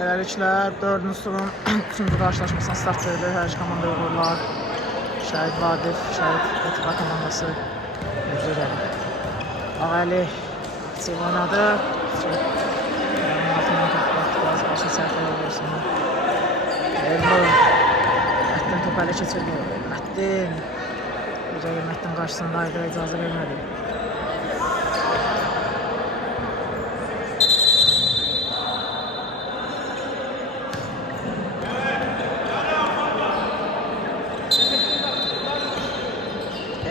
Beləliklə 4-cü turun 3-cü qarşılaşmasına start verildi. Hər iki komanda uğurlar. Şəhid Vadif, Şəhid Etiqa komandası üzrə gəlir. Ağəli aktiv oynadı. Altından topu biraz qarşı səhvəyə olursunlar. Elmur Məhdin topu ələ keçirdi. Məhdin Recəb Məhdin qarşısındaydı, icazə vermədi.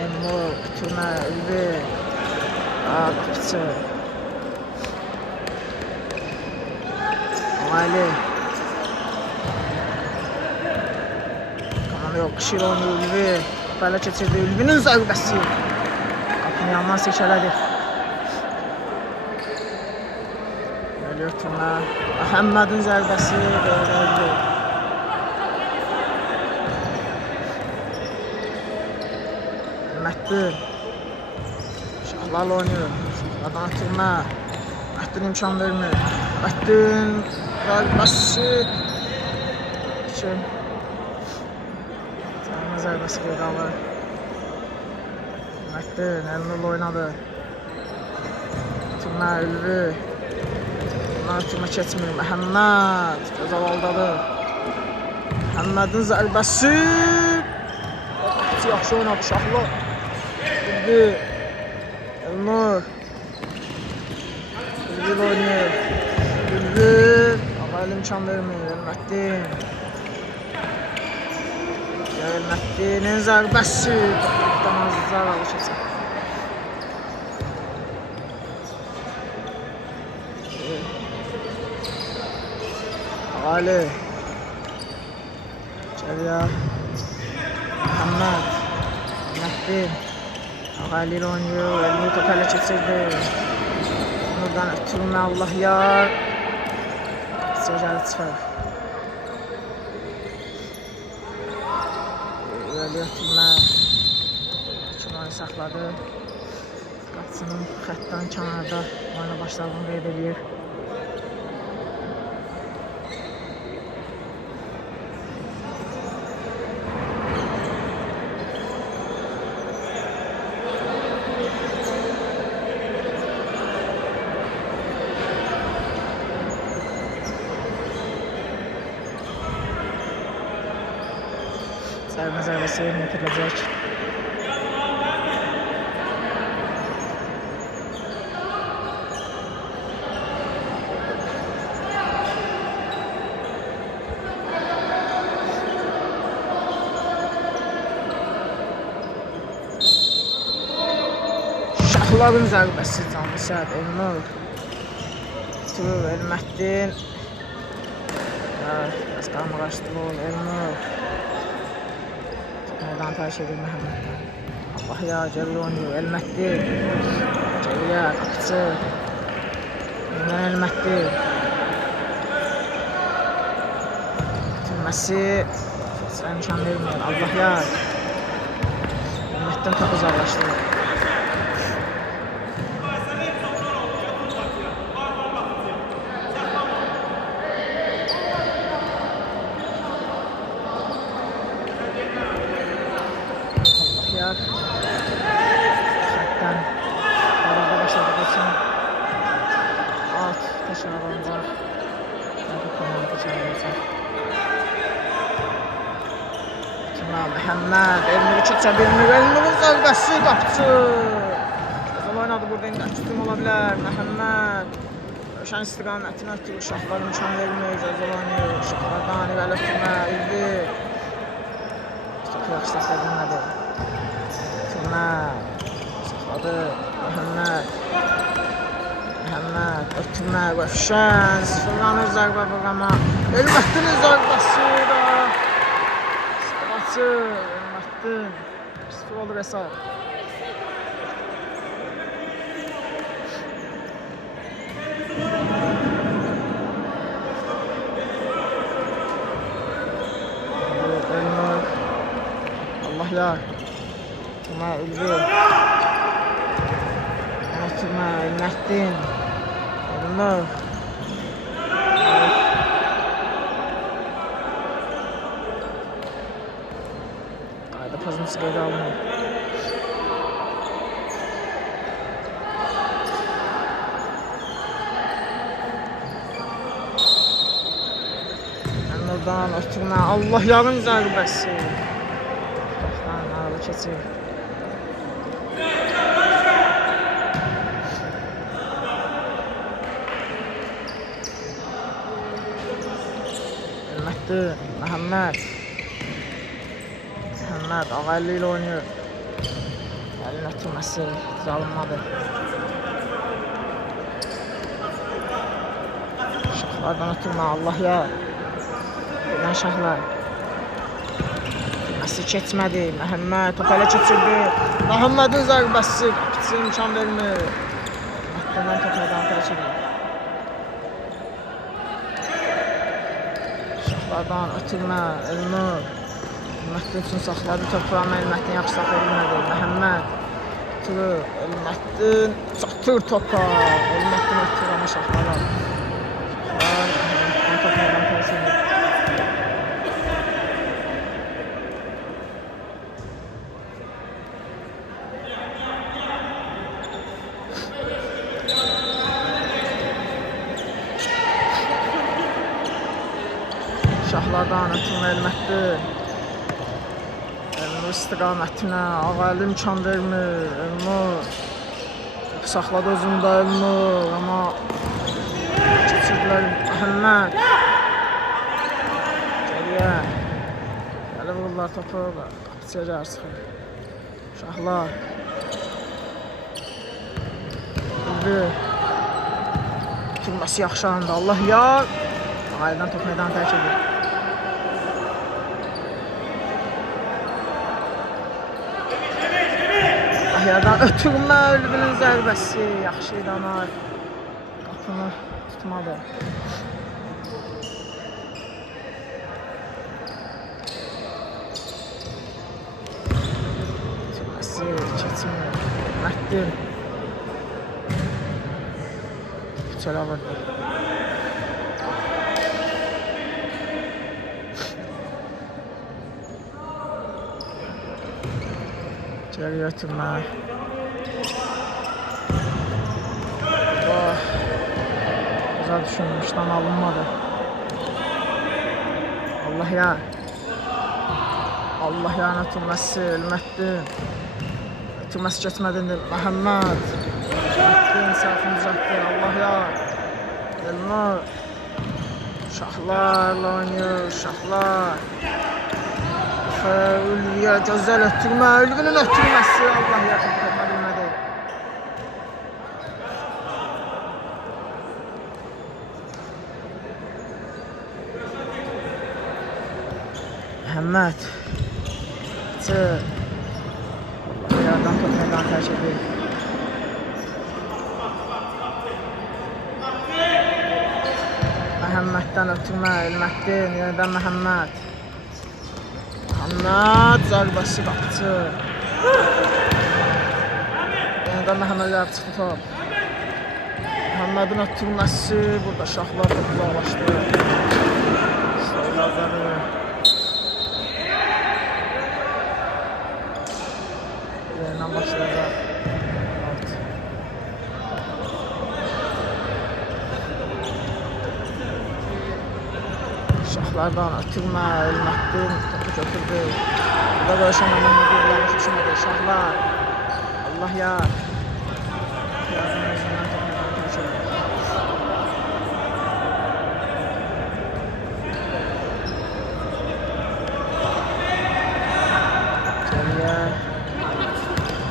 Elmur, Türmə, Ülvi Akıpçı Ağəli komanda yox, Qışır oynuyor Ülvi. Topu ələ keçirdi. Ülvinin zərbəsi qapını yandan seçələdi. Geliyor Türmə. Məhəmmədin zərbəsi verildi. Məhdin Şahlarla oynuyor. Şahlardan Türmə. Məhdin imkan vermir. Məhdin zərbəsi üçün Türmə zərbəsi qeydə alır. Məhdin Elnur'la oynadı. Türmə, Ülvi. Bunlar Türmə keçmir. Məhəmməd gözəl aldadır. Məhəmmədin zərbəsi yaxşı oynadı Şahlar. Ülvi Elnur Ülvi oynuyor. Ülvi Ağaylı imkan vermiyor. Elməddin Elməddinin zərbəsi qapıdan azizlər alı keçir. Ağaylı Cəriya Məhəmməd Məhdin Ağaylı ilə oynuyor. Elini topu ələ keçirdi. Buradan ötürmə Allah yar. Gəlir çıxar. Geliyor Türmə. Türməni saxladı. Qapısının xəttdən kənarda oyuna başladığını qeyd edir. Sərmə zərbəsi yerinə yetiriləcək. Şahların zərbəsi canlı səhət Elnur Türür, Elməddin biraz qarmaqaşdığı ol Elnur Meydan tərk edir Məhəmməddən. Allah ya, Cəlil oynuyor. Elməddin Cəliyə, qapıcı Yenən Elməddin Türməsi Keçirə imkan vermir. Allah ya Elməddin topu uzaqlaşdırır. Xətdən Qarabağda başladığı üçün alt təşəkkürlər Məhəmməd Elnur'u keçə bilmir. Elnur'un zərbəsi qapıcı gözəl oynadı. Burada indi əksizim ola bilər. Məhəmməd Rövşən istiqamətini ötürür. Şahlar imkan vermir. Gözəl oynayır. Şahlardan irəli ötürmə Ülvi topu yaxşı saxlaya bilmədi. Türmə saxladı. Məhəmməd ötürmə Rövşən sıfırlanır zərbə vurama. Elməddinin zərbəsi da sıfırlatı Elməddin 0 olur hesab. Elnur Allah ya Türmə Ülvi Türmə Elməddin Elnur penaltısı qeydə alınır. Oradan ötürmə. Allah yarın zərbəsi. Baxdan ağlı keçir. Məhəmməd Ağaylı ilə oynayır. Əlin ötürməsi alınmadı. Şahlardan ötürmə. Allah ya. Buradan şahlar. Ötürməsi keçmədi. Məhəmməd top ələ keçirdi. Məhəmmədin zərbəsi. Qapıçı imkan vermir. Məhəmmədən top əldən keçirdi. Şahlardan ötürmə. Elnur. Elməttin üçün saxladı topu, amma Elməttin yaxşı saxlaya bilmədi. Məhəmməd ötürür. Elməttin çatır topa. Elməttin ötürür, amma şahlara. Elməttin top əldən keçirdi. Şahlardan ötürmə Elməttin. Elmur istiqamətinə Ağaylı imkan vermir. Elmur saxladı özündə Elmur, amma keçirdilər Məhəmməd. Geriyə. Gələ vururlar topu, qapıçıya gəlir çıxır. Şahlar. Bildi. Türməsi yaxşı anda. Allah yar. Ağaylıdan top meydanı tərk edir. Yerdən ötürmə, Ülvinin zərbəsi. Yaxşı idi ama qapını tutmadı. Ötürməsi keçmir. Məhdir. Çölə vurdu. Geriye ötürmə. Güzel düşünmüşdən alınmadı. Allah ya. Allah ya ötürməsi. Elməttin. Ötürməsi keçmədi. Məhəmməd. Elməttin səhvini düzəltdi. Allah ya. Elmur. Şahlarla oynayır. Şahlar. Ülviyə gözəl ötürmə, Ülvinin ötürməsi. Allah ya, tutma bilmədi. Məhəmməd. Çıx. Allah yardan top meydan tərk edir. Məhəmməddən ötürmə, Elməttin, yenidən Məhəmməd. Məhəmməd zərbəsi qapıçı. Yenidən Məhəmməd yarıb çıxdı top. Məhəmmədin ötürməsi. Burada şahlar da uzaqlaşdı. Sayılarları. Yerindən başlayacaq. Şahlardan ötürmə, Elməttin topu götürdü. Burada görüşən Məhəmməd Yıllarını xoşumadı. Şahlar. Allah yar. Yazın özündən topu götürdü. Geriyə.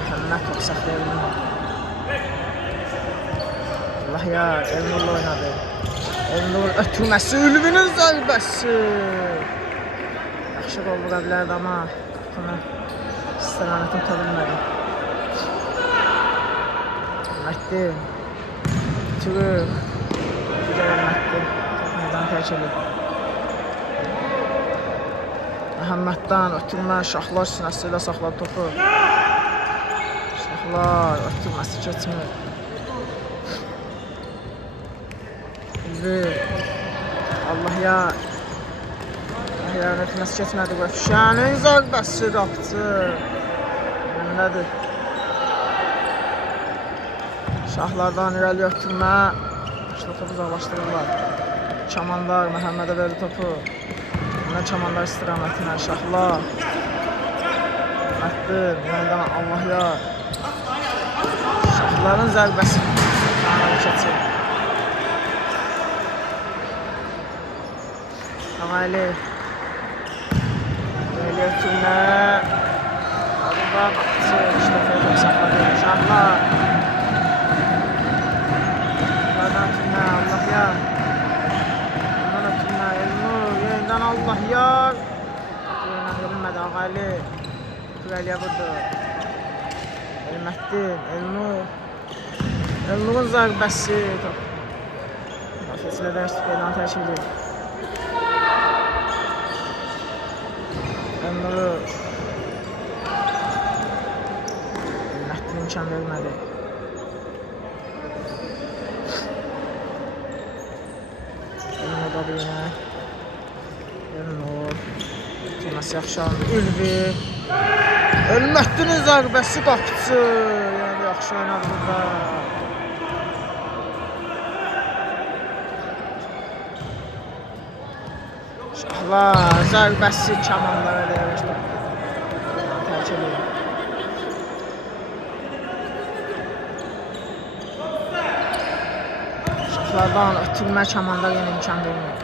Məhəmməd topu saxlaya bilmir. Allah yar. Elnur'la oynadı. Elnur ötürməsi, Ülvinin zərbəsi. Yaxşı qol vura bilərdi, amma qapını istiqamətini tuta bilmədi. Elməttin. Türür. Digər Elməttin. Top meydanı tərk edir. Məhəmməddən ötürmə, şahlar sinəsi ilə saxladı topu. Şahlar ötürməsi keçmir. Allah ya. Allah Rakiblərin ötürməsi keçmədi. Rövşənin zərbəsi qapçı. Önünədir. Şahlardan irəli ötürmə. İşte topu uzaqlaşdırırlar. Çamandar Məhəmmədə verdi topu. Yine Çamandar istiqamətinə Şahlar. Məhəmməddin, yenidən Allah ya. Şahların zərbəsi. Keçir. Əməli. Böyle ötürmə. Arıba qapçı. İşte Feydan saxladı. Şahlar. Allah ya. Ondan ötürmə. Elnur. Yenidən Allah yar. Yenidən verilmədi. Ağaylı. Türəliyə vurdu. Elməddin. Elnur. Elnur'un zərbəsi. Müdafiəsilə dərsi Feydan təşkili. Elnur'u. Elməddin imkan vermədi. Elnur'da yine. Elnur. Tutulması yaxşı alındı. Ülvi. Elməddinin zərbəsi qapçı. Yəni yaxşı oynadı burada. Şahlar zərbəsi Çamanlara deyəmişdir. Tərk edir. Şahlardan ötürmə Çamandar yenə imkan vermir.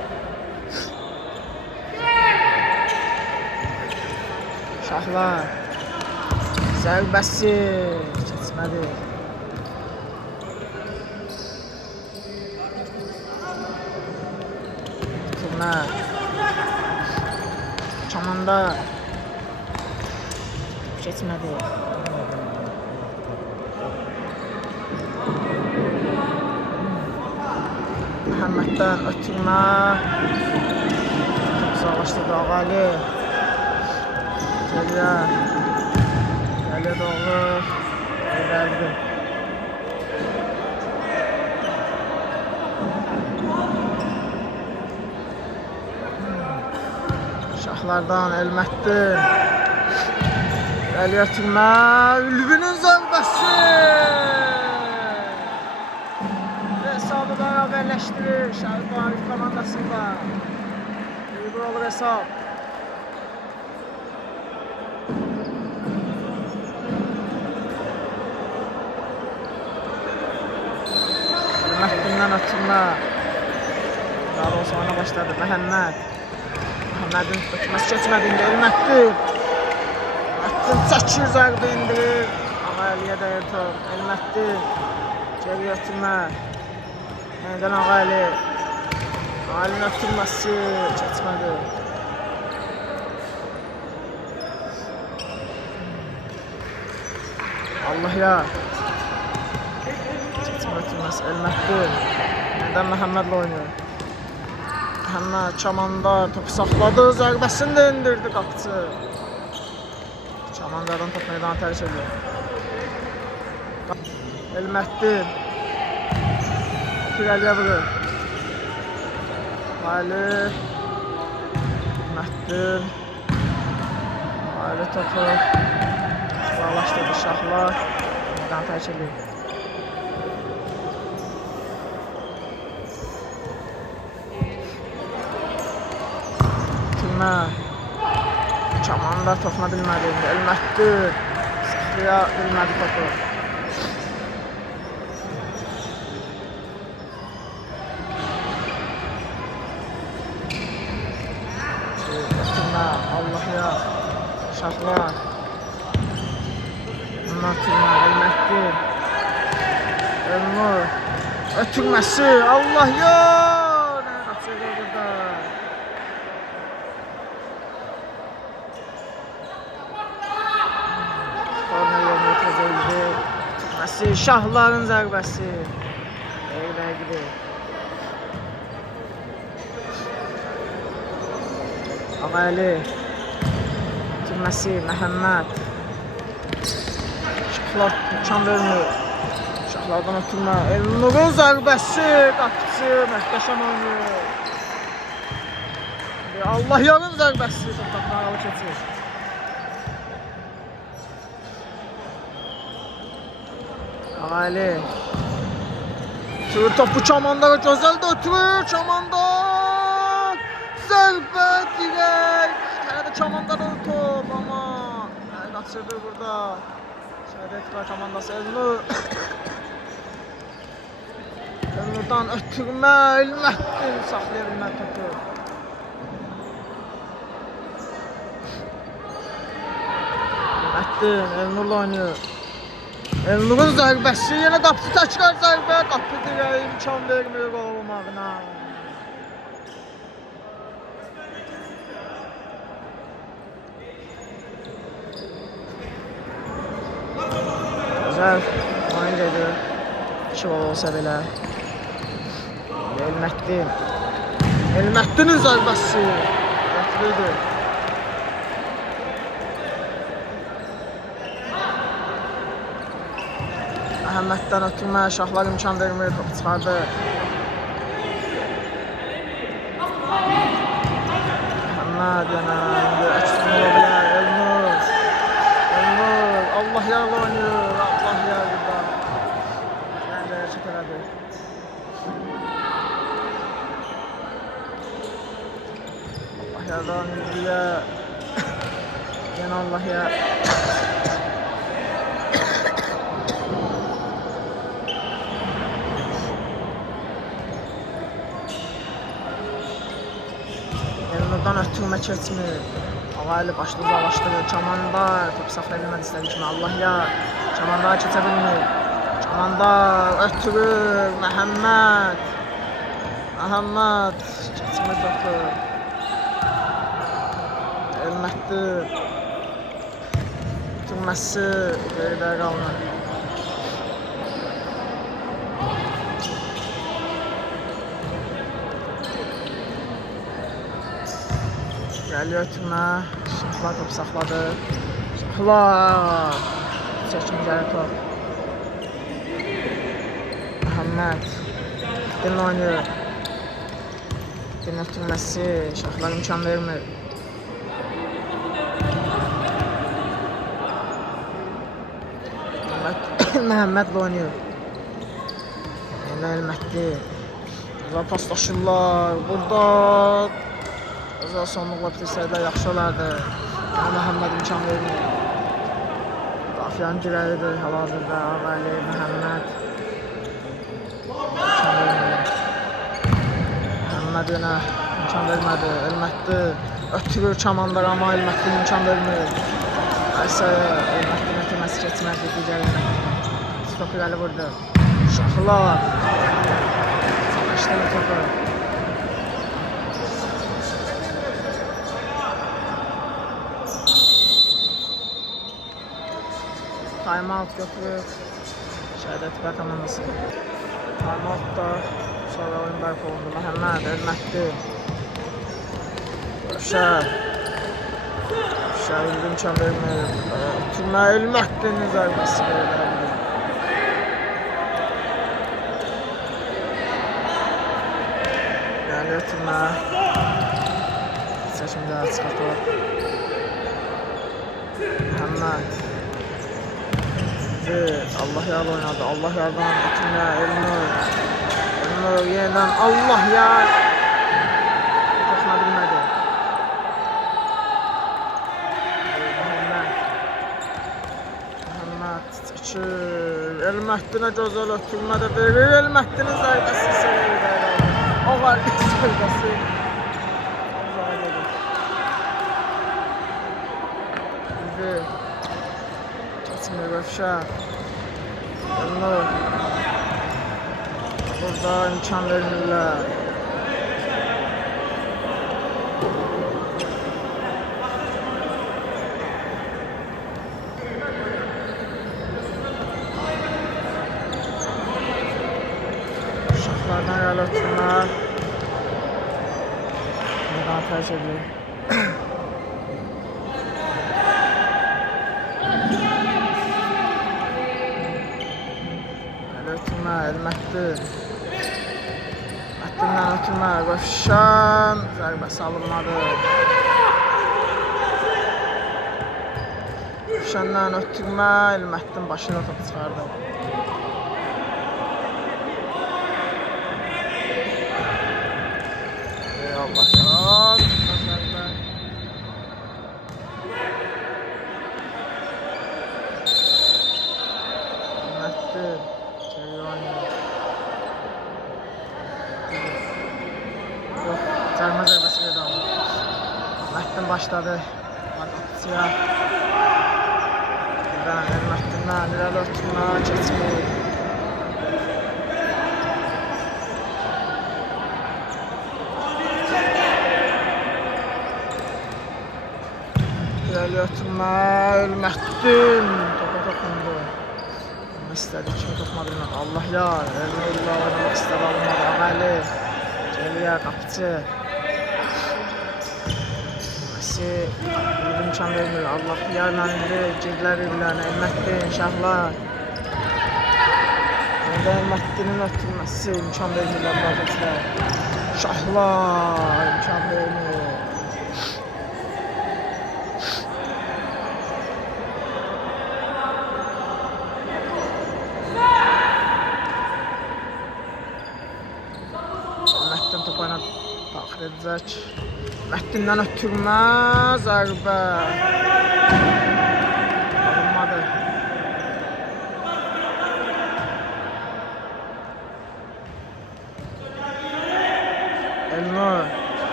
Şahlar zərbəsi keçmədi. Ötürmə Çamandar keçmədi. Məhəmməddən ötürmə. Uzaqlaşdırdı Ağali. Geliyə. Geliyə doğru. Verdi. Şahlardan Elməddin. Geliyə ötürmə. Ülvinin zərbəsi. Hesabı bərabərləşdirir Şərif Arif komandasında. İyi olur hesab. Elməddin'dən ötürmə. Daha doğrusu oyuna başladı Məhəmməd. Məhəmmədin ötürməsi keçmədi indi Elməddin. Elməddin çəkir zərbə indirir. Ağaylıya dəyir top. Elməddin. Geri ötürmə. Yenidən Ağaylı. Ağaylının ötürməsi keçmədi. Allah ya. Ötürməsi Elməddin. Yenidən Məhəmmədlə oynuyor. Məhəmməd Çamandar topu saxladı. Zərbəsini də indirdi qapçı. Çamandardan top meydana tərk ediyor. Elməddin. Türəliyə vurur. Ali. Elməddin. Ali topu uzaqlaşdırdı Şahlar. Meydana tərk ediyor. Çamandar topuna bilmədi. Elməddin saxlaya bilmədi topu. Ötürmə Allah ya. Şahlar. Ötürmə Elməddin. Elnur. Ötürməsi Allah ya. Nə qaçırdı burada. Şahların zərbəsi. Gidir. Ağaylı. Türməsi Məhəmməd. Şahlar imkan vermir. Şahlardan ötürmə. Elnur'un zərbəsi. Qapçı. Məhtəşəm oynuyor. Allah yarın zərbəsi topaqları keçir. Ali. Topu çamanda gözəl də ötürür. Çamanda. Zərbə dirək. Hələ də çamanda da top ama qaçırdı burada. Şəhadət var komandası Elnur. Elnurdan ötürmə. Elməttin saxlaya bilmədi topu. Elməttin Elnurla oynayır. Elnur'un zərbəsi yenə qapısı təkrar zərbə. Qapı dirəyi imkan vermir gol olmağına. Güzel oyun gedir. 2 gol olsa belə. Elməttin. Elməttin'in zərbəsi. Gətirirdi. Məhəmməddən ötürmə, Şahlar imkan vermir, topu çıxardı. Məhəmməd yenə, indi əksizin ola bilər, Elnur. Elnur, Allah yarlı oynayır, Allah yarlı da. Yəni də çək elədi. Allah yarlı oynayır deyə. Yenə Allah yarlı. Elnurdan ötürmə keçmir. Ağaylı başlı uzaqlaşdırır. Çamandar. Top saxlaya bilmədi istədiyi kimi. Allah yar. Çamandar keçə bilmir. Çamandar ötürür. Məhəmməd. Məhəmməd. Keçmir topu. Elməttin. Ötürməsi. Geridə qalmır. Gəliyor ötürmə. Şahlar top saxladı. Şahlar. Çəkimcəli top. Məhəmməd. Dinlə oynayır. Dinlə ötürməsi. Şahlar imkan vermir. Məhəmmədlə oynayır. Elə Elməttin. Burada paslaşırlar. Burada özel sonluqla bitirsəylər yaxşı olardı. Məhəmməd imkan vermir. Dafiyanın girəlidir hal-hazırda. Ağaylı Məhəmməd. İmkan vermir. Məhəmməd yenə imkan vermədi. Elməttin ötürür Çamandar amma Elməttin imkan vermir. Aysaya Elməttin ötürməsi keçmədi. Digər Elməttin. Topu irəli vurdu. Şahlar. Savaşdırır topu. Time out götürür. Şəhadət və komandası. Time out da sonra oyun bərpa olundu. Məhəmməd, Elməttin. Şəhər. Şəhər imkan vermir. Ötürmə Elməttin'in zərbəsi verir. Yəni ötürmə. Seçimdə çıxartılır. Məhəmməd. Allah yar oynadı. Allah yardan ötürmə Elnur. Elnur yeniden Allah yar. Toxuna bilmədi. Məhəmməd çəkir. Elməttinə gözəl ötürmə də verir. Elməttin'in zərbəsi sevilir. Ağar zərbəsi. Keçmir Rövşən. Elnur. Burada imkan vermirlər. Şahlardan əl ötürmə. Buradan tərk edir. Elməttin. Elməttin'den ötürmə, Rövşən zərbəsi alınmadı. Rövşəndən ötürmə, Elmətdin başına topu çıxardı. Allah ya, zərbə. Elmətdin, Ceyhani. Yox, cərmə zərbəsi verdi ama. Elmətdin başladı. Akasiya. Elmətdindən irəli ötürmə, keçmir. İrəli ötürmə, Elmətdin. Topa toxundu. İstədi, kimi toxuna bilmədi. Allah yar, Elmətdin oynamaq istədi, alınmadı. Ağaylı. Geliyor kapıcı. Messi bir imkan vermiyor. Allah yarlandı. Girdiler birbirlerine. Elmətdin, Şahlar. Orada Elmətdinin ötürmesi imkan vermiyorlar müdafiəçilər. Şahlar imkan vermiyor. Topayla daxil edəcək. Elmətdindən ötürmə, zərbə. Alınmadı. Elnur.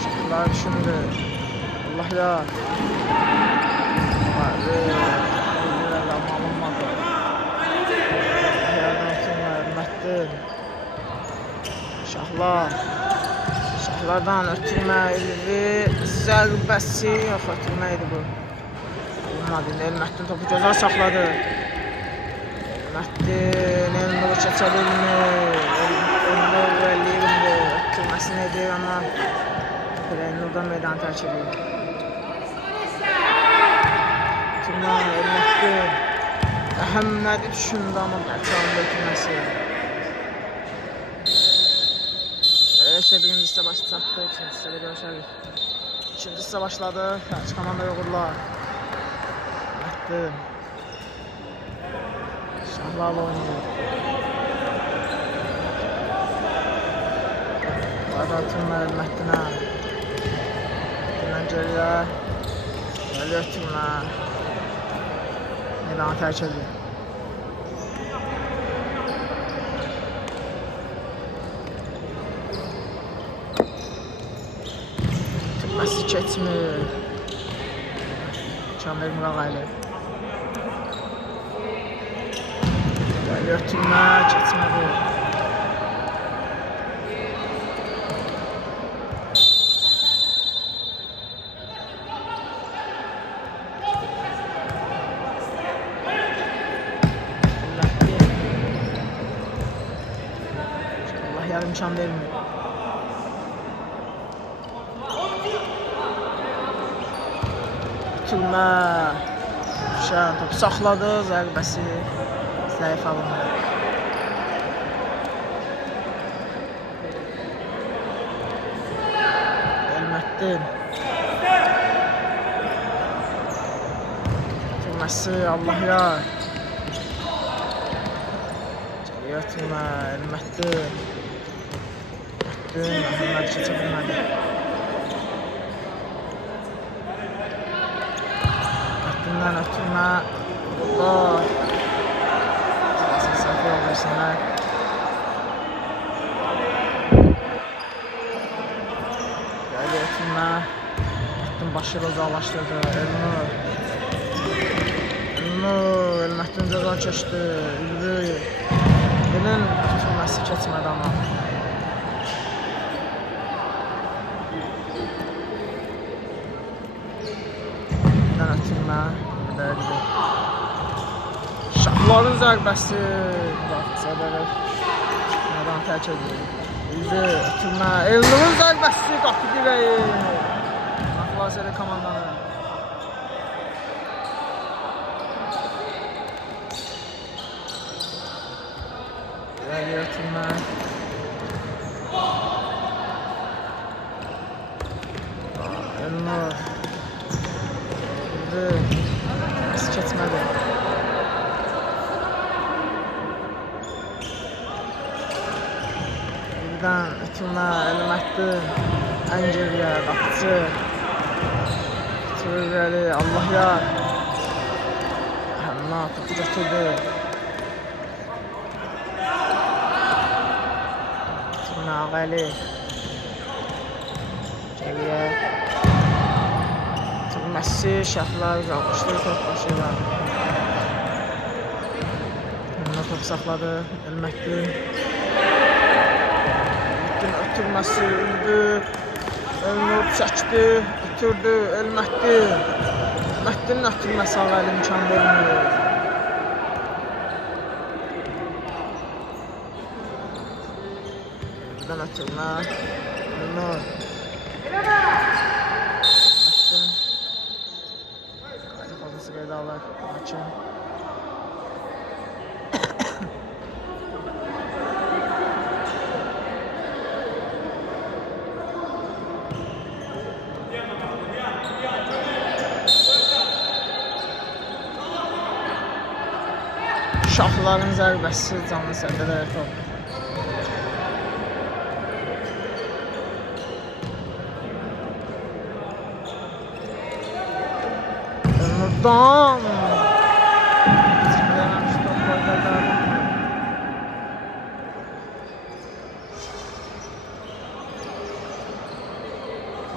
Şıklar şimdi. Allah ya. Alınmadı. Şahlar. Şahlardan ötürmə idi. Zərbəsi yox, ötürmə idi bu. Olmadı. Elmətdin topu gözəl saxladı. Elmətdin Elnur'u keçə bilmir. Elnur əliyində ötürməsini edir ama Elnur'dan meydanı tərk edir. Ötürmə Elmətdin. Əhəmmədi düşündü ama bəlkə ötürməsi. Birinci hissə başı çatdı, ikinci hissədə görüşərik. İkinci hissə başladı, qarşı komanda yoxurlar. Elmətdin. Şahlarla oynayır. Qarşı ötürmə Elmətdinə. Elmətdindən geriyə. Geri ötürmə. Meydanı tərk edir. Messi keçmir. Çamber Murağaylı. Geri ötürmə, keçmədi. Allah yarım imkan vermiyor. Ötürmə. Şən topu saxladı, zərbəsi zəif alındı. Elmətdin. Ötürməsi, Allah yar. Ötürmə, Elmətdin. Elmətdin, Məhəmməd keçə bilmədi. Elmətdindən ötürmə. Allah. Səhv yol versinlər. Gəli ötürmə. Elmətdin başı ilə uzaqlaşdırdı. Elnur. Elmətdin cəza keçdi. Ülvi. Elin ötürməsi keçmədi ama. Ötürmə. Şahların zərbəsi. Müdafiəçilər meydanı tərk edir. Ülvi ötürmə. Elnur'un zərbəsi qapı dirəyi. Xilas edir komandanı. Geliyor Tülmer. Elnur. Nasıl geçmedi? Birden Tülmer, Elmətdin. Əngeliyə, qapıcı. Tülvəli, Allah yar. Həmna topu götürdü. Ağali geriye Messi şahlar almışları top başıyla top sakladı Elmətdin ötürməsi üzdü Elnur çəkdi ötürdü Elmətdin ötürməsi ağali imkan vermiyor. Buradan atılma. Elnur. Elmətdin. Qayda fazlası qayda alır. Hakim. Şahların zərbəsi canlı sərdələr top. Elnurdan.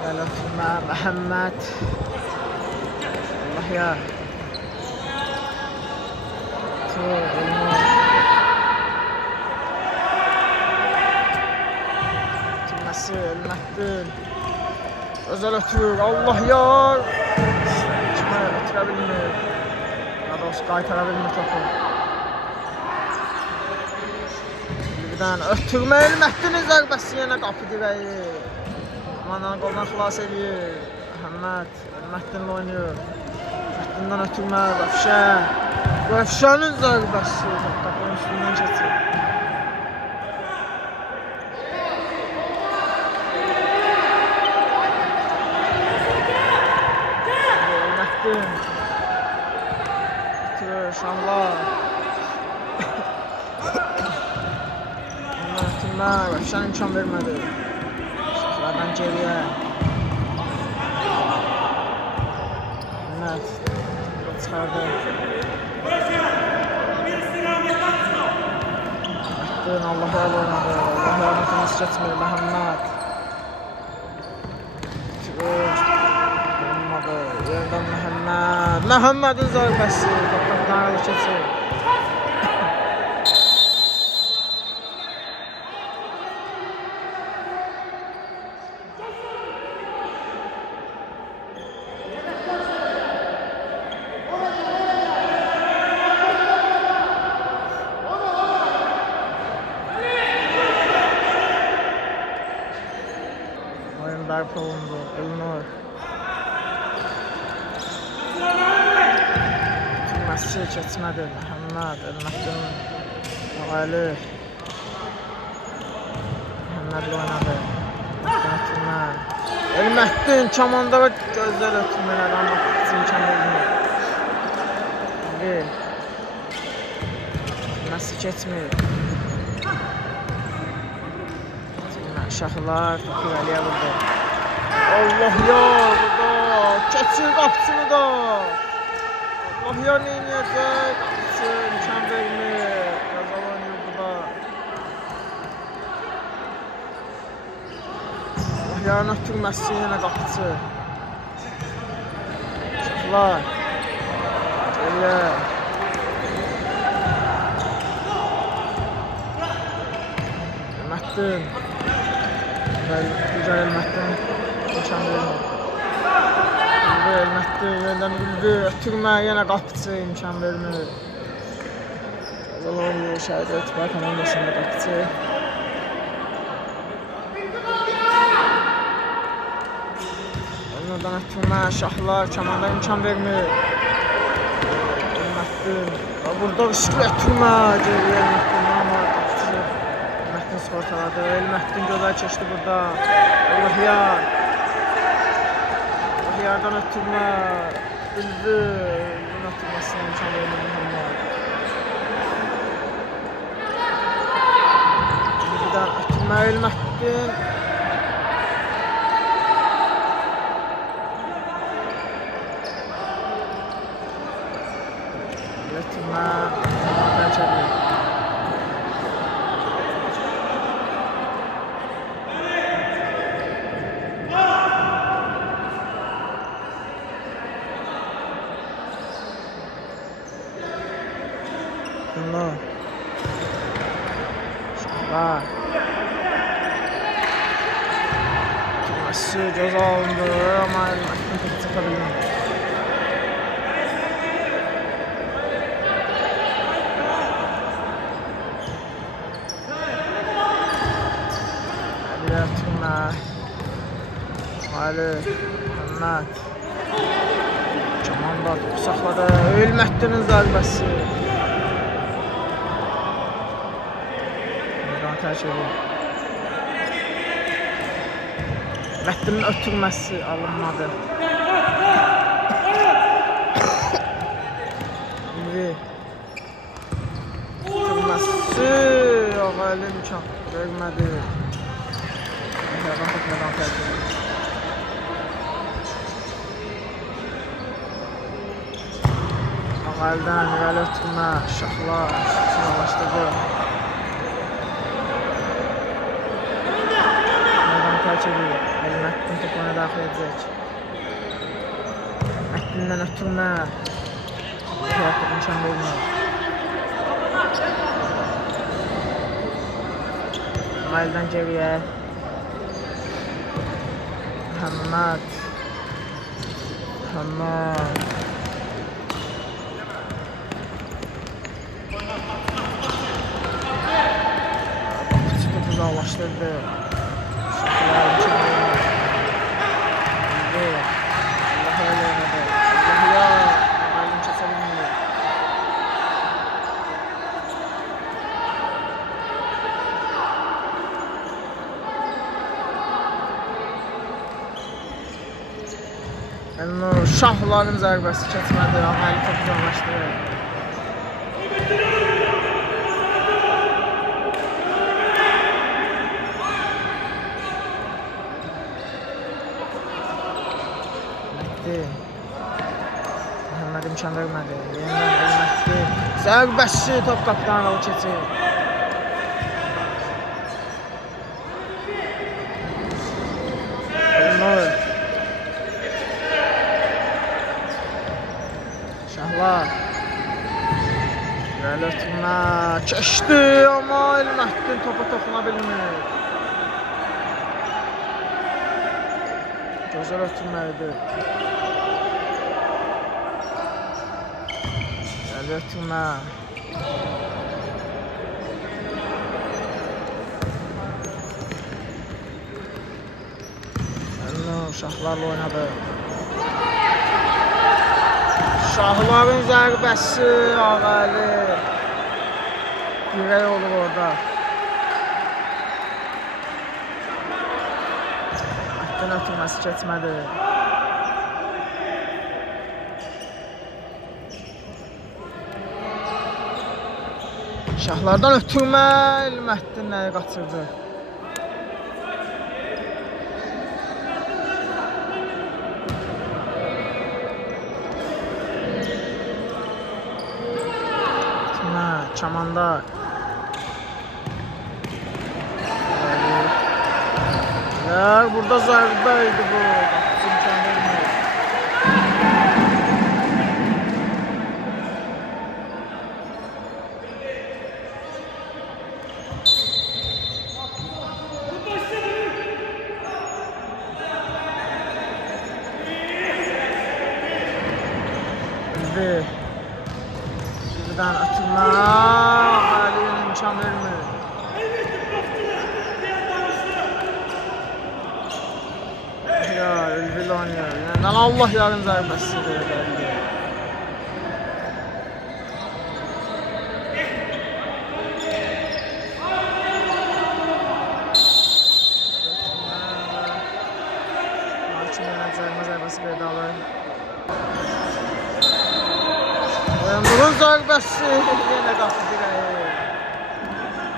Elnurma Məhəmməd. Allah ya. Elnur. Tülməsi Elmətdin. Özel ötür. Allah yar. Ötürə bilmir. Ya doğrusu qaytara bilmir topu. Birdən ötürmə Elmətdinin zərbəsi yenə qapı dirəyi. Aman qoldan xilas edir. Məhəmməd Elmətdinlə oynayır. Elmətdindən ötürmə Rəfşə. Rəfşənin zərbəsi qapının üstündən keçir. Şanlar. Tülmer Rəfşən imkan vermədi. Şahlardan geriyə. Məhəmməd çıxardı. Məhəmməd Allah yar oynadı. Allah yarını nasıl geçmir Məhəmməd. Olmadı. Yerdən Məhəmməd. Məhəmmədin zərbəsi. Qapıdan ayrılıb keçir. Oyun bərpa olundu. Elnur. Messi keçmədi. Məhəmməd Elmətdin ağali. Məhəmmədlə oynadı. Elmətdin kamanda və gözlər ötürmələr amma imkan vermir. Messi keçmir. Şahlar topu irəliyə vurdu. Allah ya burada keçir qapısını da. Allah ya neyniyəcək? Qapısı imkan vermir. Yazal oynayır burada. Allah yarın ötürməsi yenə qapısı. Şahlar. Geriyə. Elmətdin. Güzel Elmətdin imkan verir. Elmətdin yerdən bildi. Ötürmə yenə qapıcı imkan vermir. Zalon Şəhid Etibar komandasında qapıcı. Onlardan ötürmə şahlar komanda imkan vermir. Elmətdin. Burada riskli ötürmə geriyə Elmətdin amma qapıcı. yakaladı. Elməttin gözəl keçdi burada. Allahyar. Allahyardan ötürmə. Ülvün ötürməsindən imkan vermir Muhammed. Ülvüdən ötürmə Elməttin. Ötürmə. Tərkədir. Allah. Şahlar. Tutması ceza alındı ama Elməttin pek çıkabilmedi. Elməttin'le Ali Məhəmməd Camanda topu saxladı. Elməttin'in zərbəsi. Tercih ediyor. Elməttin'in ötürməsi alınmadı. Şimdi ötürməsi Ağaylı imkan vermədi. Yerden tutmadan tercih ediyor. Ağaylı'dan irəli ötürmə. Şahlar sınavlaşdırdı. Tercihliyor. Elməttin topuna daxil edecek. Elməttin'den ötürmə. Hayatlık imkan vermiyor. Ağaylı'dan geriye. Məhəmməd. Topu uzaqlaşdırdı. Şahların zərbəsi keçmədi. Ağaylı topu uzaqlaşdırdı. Məhəmməd imkan vermədi. Yeniden Elməttin. Zərbəsi top qapıdan alı keçir. Şahlar. Gəl ötürmə. Keçdi ama Elməttin topa toxuna bilmir. Gözəl ötürməydi. Gəl ötürmə. Şahlarla oynadı. Şahların zərbəsi Ağaylı. Dirək olur orada. Elməttin ötürməsi keçmədi. Şahlardan ötürmə Elməttin nəyi qaçırdı. Çamanda. Burada zərbəydi bu. Buradan atılma. Ağaylı'nın imkan vermiyor. Ya Ülvil oynuyor. Yani Allah yarın zərbəsidir. sayılmaz zərbəsi pedalı. Oyunluğun zərbəsi yenə qapı dirəyi.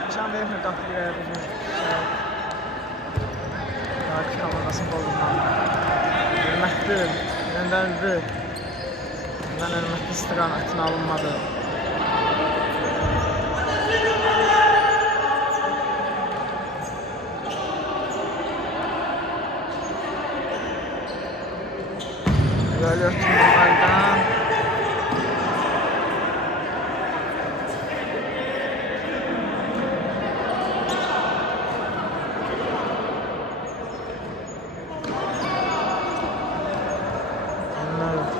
Nişan vermir qapı dirəyi bugün. Rakip komandasının qolundan. Hörmətli, yenidən öldü. Bundan hörmətli istiqamətini alınmadı. Böyle oturmalardan.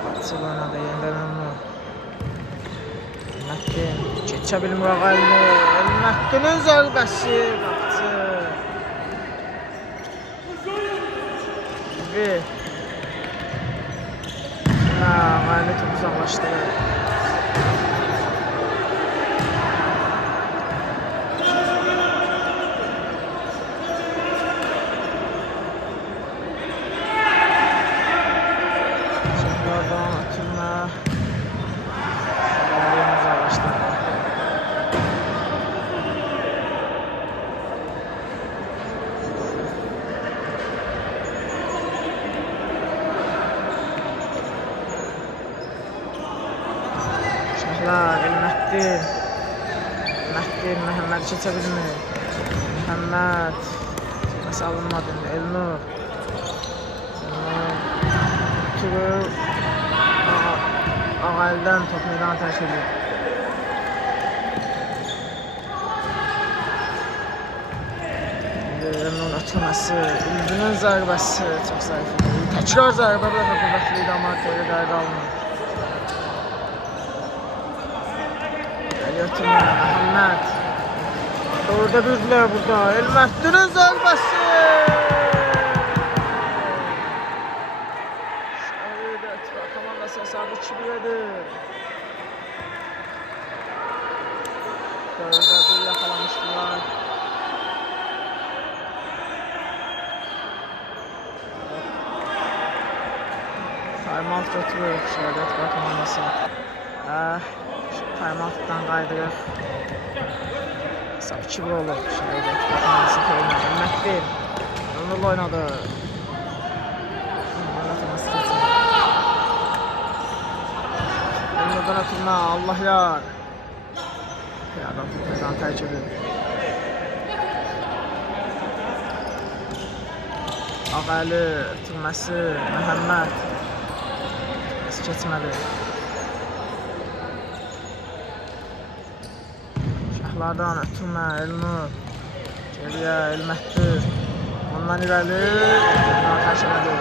Barcelona'da yeniden onu. Elməttin keçə bilmir ağalını. Elməttinin zərbəsi qapçı. Ve ağalını çok uzaqlaşdırır. Elməttin Məhəmməd keçə bilmir. Məhəmməd nasıl alınmadı? Elnur oturur. Ağaldan top meydana tərk edir. Elnurun atılması, Ülbünün zərbəsi çox zayıf idi. Təkrar zərbə və qüvvətli idi, amma toyda qayda alınır. Götürmə Məhəmməd. Orada düzdülər burada. Elməttinin zərbəsi. Şəhid Etibaq komandası hesabı 2-1'dir. Dördə bir yaxalamışdılar. Timeout götürür Şəhid Etibaq komandası. Timeout'dan qaydırıq. Hesab 2-1 olur. Şəhid Etibaq komandası xeyrinə. Elməttin Önlül oynadı. Önlüldən atılma. Allah yar. Adam tutmadan tərk edir. Ağəli ötürməsi Məhəmməd. Keçmədi. Şəhlardan ötürmə Elnur. Geriyə Elməttin. Ondan irəli. Tərk elədi.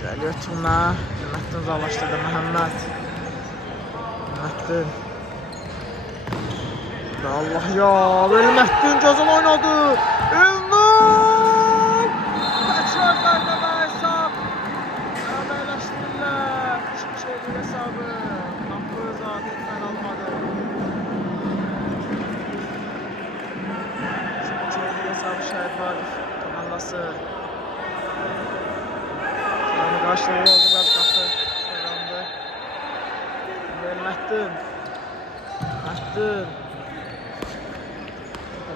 İrəli ötürmə. Elməttin uzaqlaşdırdı Məhəmməd. Elməttin. Allah ya, Elməttin gözüm oynadı. Elnur! Təkrar zərbə və hesab. Bərabərləşdirirlər. 2-2 hesabı. Qapı zaten etmən almadı. 2-2 hesabı Şəhid Vaqif komandası. Yani qarşılığı oldu bəzi qapı. Kazandı. Elməttin. Elməttin.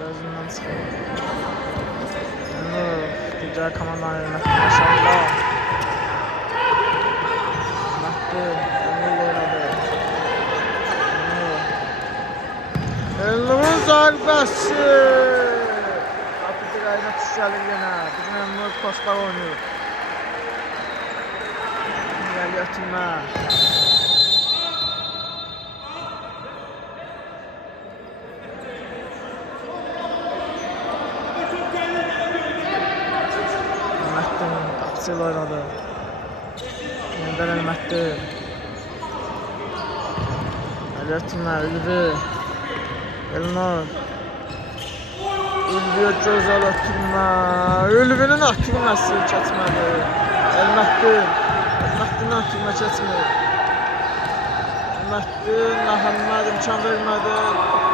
Özündən çıxır. Digər komandanın Elməttin maşallah. Elməttin Elnur oynadı. Elnur'un zərbəsi. Qapı dirəyinə tuş gəlir yenə. Bizim Elnur postlar oynuyor. İrəli ötürmə. Qapıçı ilə oynadı. Yenidən Elməttin. Əli ötürmə, Ülvi. Elnur. Ülviyə gözəl ötürmə. Ülvinin ötürməsi keçmədi. Elməttin. Elməttin ötürmə keçmir. Elmettin, Məhəmməd imkan vermədi.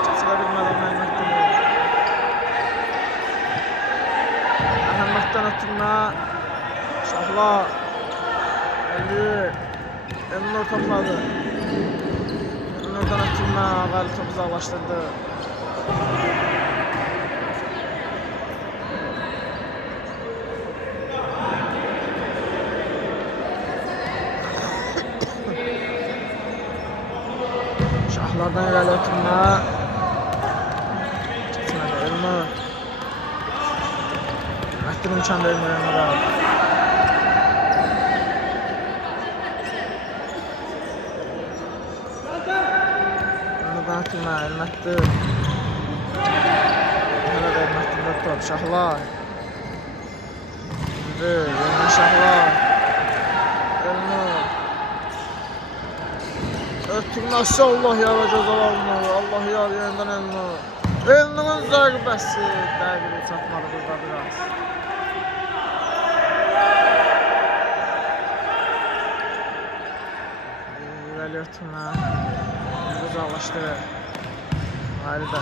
Çıxa bilmədi Elmettin'i. Məhəmməddən ötürmə. Uşaqlar. Elnur topladı. Elnurdan ötürmə. Ağalı topu uzaqlaşdırdı. Şahlardan irəli ötürmə. Keçmədi Elnur. Məhdim imkan vermir Elnur'a. Elnurdan ötürmə Elmətdir. Hələ də Elmətdir top. Şahlar. Yenidən Şahlar. Elnur. Ötürməsi Allah yara cəzalarını. Allah yar yenidən Elnur. Elnur'un zərbəsi. Dəqiqli çatmadı burada biraz. İrəli ötürmə. Uzaqlaşdırır. Ayrı da.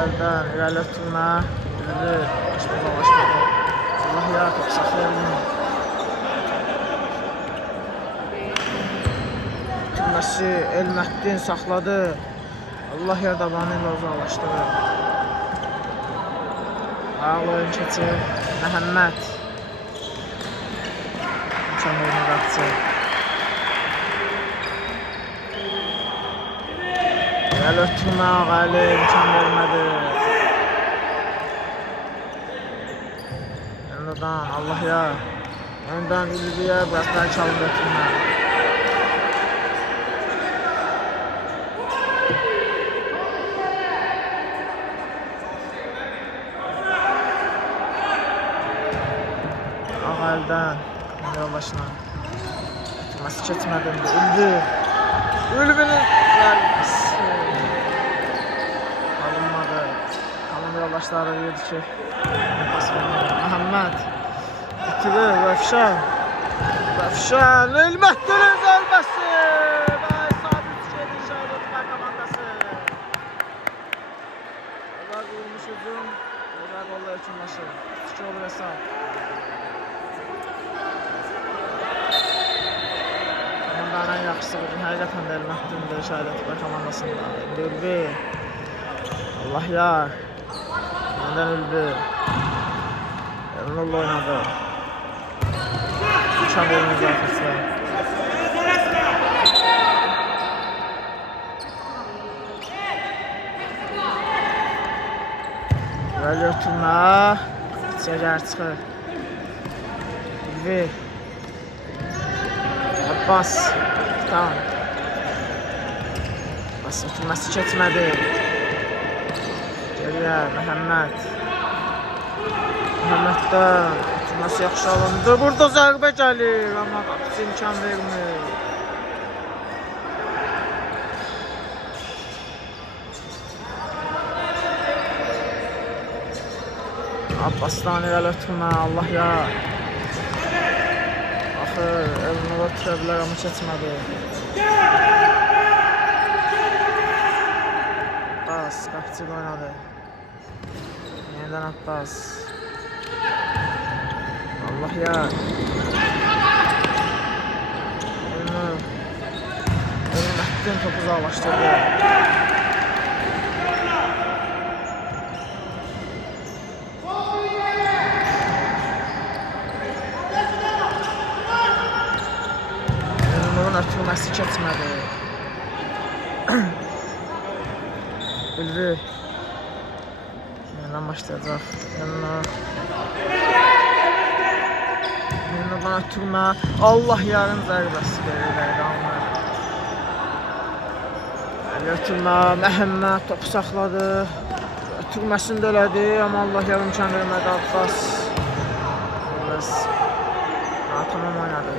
Ayrıdan irəli ötürmə. Uzaqlaşdırır. Allah yara top saxlayalım. Elməttin saxladı. Allah yardabanı ilə uzaqlaşdırır. Ağlı oyun keçir. Məhəmməd. İmkan oyunu qaçır. Irəli ötürmə Ağalı imkan vermədi. Elnurdan Allah yar. Öndən Ülviyə biraz daha çalım ötürmə. Ağalıdan yoldaşına ötürməsi keçmədi. Ülvinin zərbəsi alınmadı. Tamam yoldaşları deyirdi ki Məhəmməd itirir Rəfşən. Elmətdinin zərbəsi və sabit gedir Şəhidlər komandası. Onlar qurulmuş hücum. Onlar qolla hükümləşir. 2 olur hesab. Komandanın ən yaxşısı bugün həqiqətən də Elmətdindir Şəhidlər komandasında. Ülvi. Allah yar. Yeniden Ülvi. Elnur'la oynadı. Uçan bir müzakiresi. Böyle ötürmə. İçəgər çıxır. Ülvi. Abbas. Tamam. Abbas ötürməsi keçmədi. Geriyə Məhəmməd. Məhəmməddən ötürməsi yaxşı alındı. Burada zərbə gəlir. Amma qapıcı imkan vermir. Abbasdan irəli ötürmə. Allah ya. Axır Elnur'a ötürə bilər amma keçmədi. Abbas qapıcı oynadı. Yeniden Abbas. Allah ya. Elməttin topu uzaqlaşdırdı. Elnur'un ötürməsi keçmədi. Ülvi. Yeniden başlayacaq. Elnur'dan ötürmə. Allah yarın zərbəsi verir. Ötürmə. Məhəmməd topu saxladı. Ötürməsini də elədi. Amma Allah yarın imkan vermədi. Abbas. Tamam oynadı.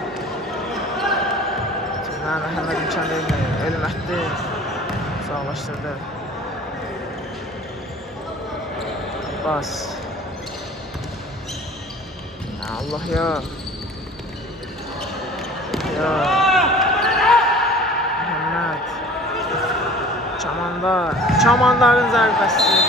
Məhəmməd imkan vermir. Elmətdi. Sağlaşdırdı. Abbas. Allah ya. Ya. Məhəmməd. Çamandar. Çamandarın zərbəsi.